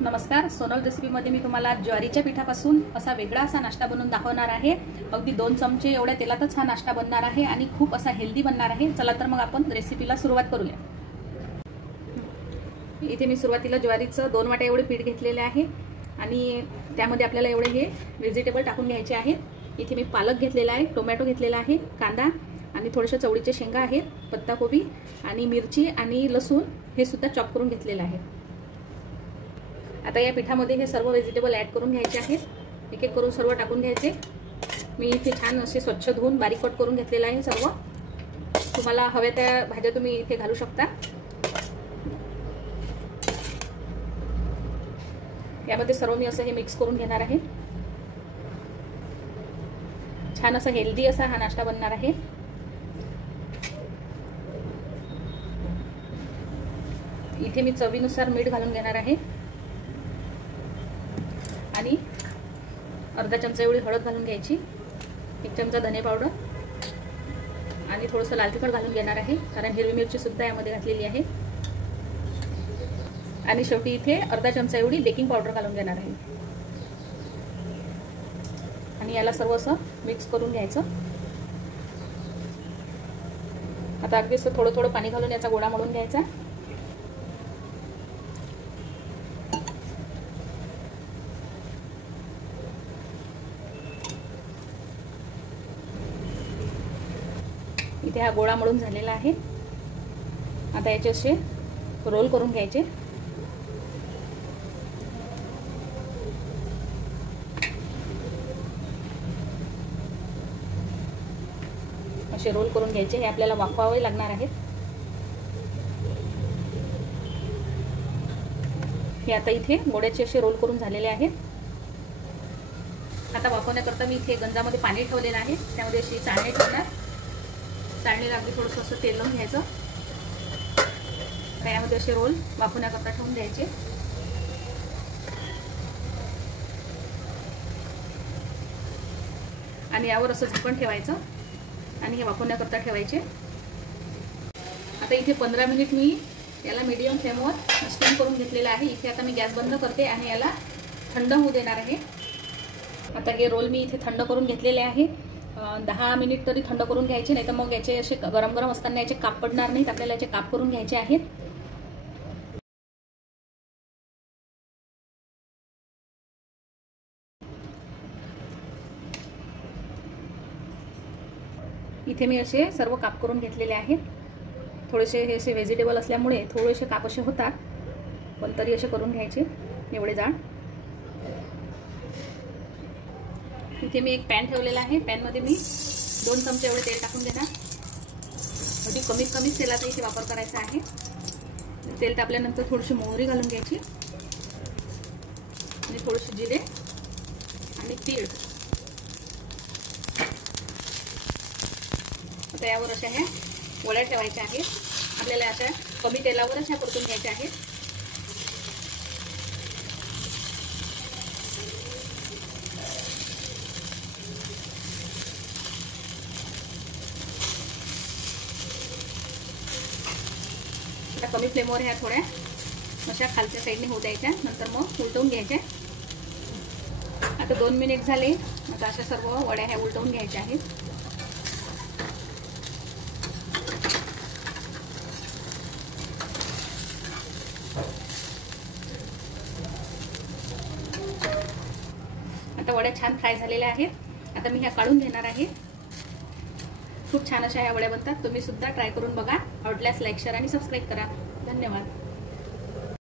नमस्कार, सोनल रेसिपीमध्ये मी तुम्हाला ज्वारीच्या पिठापासून असा वेगळा असा नाश्ता बनवून दाखवणार आहे। अगदी 2 चमचे एवढ्या तेलातच हा नाश्ता बनणार आहे आणि खूप असा हेल्दी बनणार आहे। चला तर मग आपण रेसिपीला सुरुवात करूया। इथे मी सुरुवातीला ज्वारीचं 2 वाट्या एवढे पीठ घेतलेले आहे आणि त्यामध्ये आपल्याला एवढे हे व्हेजिटेबल टाकून घ्यायचे आहेत। इथे मी पालक घेतलेला आहे, टोमॅटो घेतलेला आहे, कांदा आणि थोडेसे चवळीचे शेंगा आहेत, पत्ताकोबी आणि मिरची आणि लसूण हे सुद्धा चॉप करून घेतलेले आहे। आता या पिठामध्ये हे सर्व व्हेजिटेबल ऍड करून घ्यायचे आहेत। एक एक करून सर्व टाकून घ्यायचे। मी इथे छान असे स्वच्छ धुवून बारीक कट करून घेतलेला आहे सर्व। तुम्हाला हव्या त्या भाज्या तुम्ही इथे घालू शकता। यामध्ये सर्व मी असं हे मिक्स करून घेणार आहे। छान असा हेल्दी असा हा नाश्ता बनणार आहे। इथे मी चवीनुसार मीठ घालून घेणार आहे आणि अर्धा चमचा एवढी हळद घालून घ्यायची, 1 चमचा धने पावडर आणि थोडंसं लाल तिखट घालून घेणार आहे, कारण हिरवी मिरची सुद्धा यामध्ये घातलेली आहे। आणि शेवटी इथे अर्धा चमचा एवढी बेकिंग पावडर घालून घेणार आहे आणि याला सर्व असं मिक्स करून घ्यायचं। आता अगदी असं थोडं थोडं पाणी घालून याचा गोळा मळून घ्यायचा। इथे हा गोळा मळून झालेला आहे। आता याचे असे रोल करून घ्यायचे। असे रोल करून घ्यायचे। हे आपल्याला वाफवावे लागणार आहेत। हे आता इथे गोळ्याचे असे रोल करून झालेले आहेत। आता वाफवण्याकरता मी इथे गंजामध्ये पाणी ठेवलेलं आहे, त्यामध्ये अशी चाळणी ठेवणार। चाळणीला अगदी थोडंसं असं तेल लावून घ्यायचं। यामध्ये असे रोल वाफवण्याकरता ठेवून द्यायचे आणि यावर असं झाकण ठेवायचं आणि हे वाफवण्याकरता ठेवायचे। आता इथे 15 मिनिट मी याला मीडियम फ्लेमवर स्टीम करून घेतलेलं आहे। इथे आता मी गॅस बंद करते आणि याला थंड होऊ देणार आहे। आता हे रोल मी इथे थंड करून घेतलेले आहे। 10 मिनिट तरी थंड करून घ्यायचे, नाही तर मग याचे असे गरम गरम असताना याचे काप पडणार नाहीत। आपल्याला याचे काप करून घ्यायचे आहेत। इथे मी असे सर्व काप करून घेतलेले आहेत। थोडेसे हे असे व्हेजिटेबल असल्यामुळे थोडेसे काप असे होतात, पण तरी असे करून घ्यायचे एवढे जाड। इथे मी एक पॅन ठेवलेला आहे। पॅनमध्ये मी 2 चमचे एवढे तेल टाकून देणार। अगदी कमीत तेलाचा इथे वापर करायचा आहे। तेल तापल्यानंतर थोडीशी मोहरी घालून घ्यायची आणि थोडेसे जिरे आणि तीळ। आता यावर अशा ह्या वड्या ठेवायच्या आहेत। आपल्याला अशा कमी तेलावरच ह्या परतून घ्यायच्या आहेत। आता कमी फ्लेमवर ह्या थोड्या अशा खालच्या साईडने होऊ द्यायच्या, नंतर मग उलटवून घ्यायच्या। आता 2 मिनिट झाले। आता अशा सर्व वड्या ह्या उलटवून घ्यायच्या आहेत। आता वड्या छान फ्राय झालेल्या आहेत। आता मी ह्या काढून घेणार आहे। खूप छान अशा ह्या वड्या बनतात। तुम्ही सुद्धा ट्राय करून बघा। आवडल्यास लाईक, शेअर आणि सबस्क्राईब करा। धन्यवाद।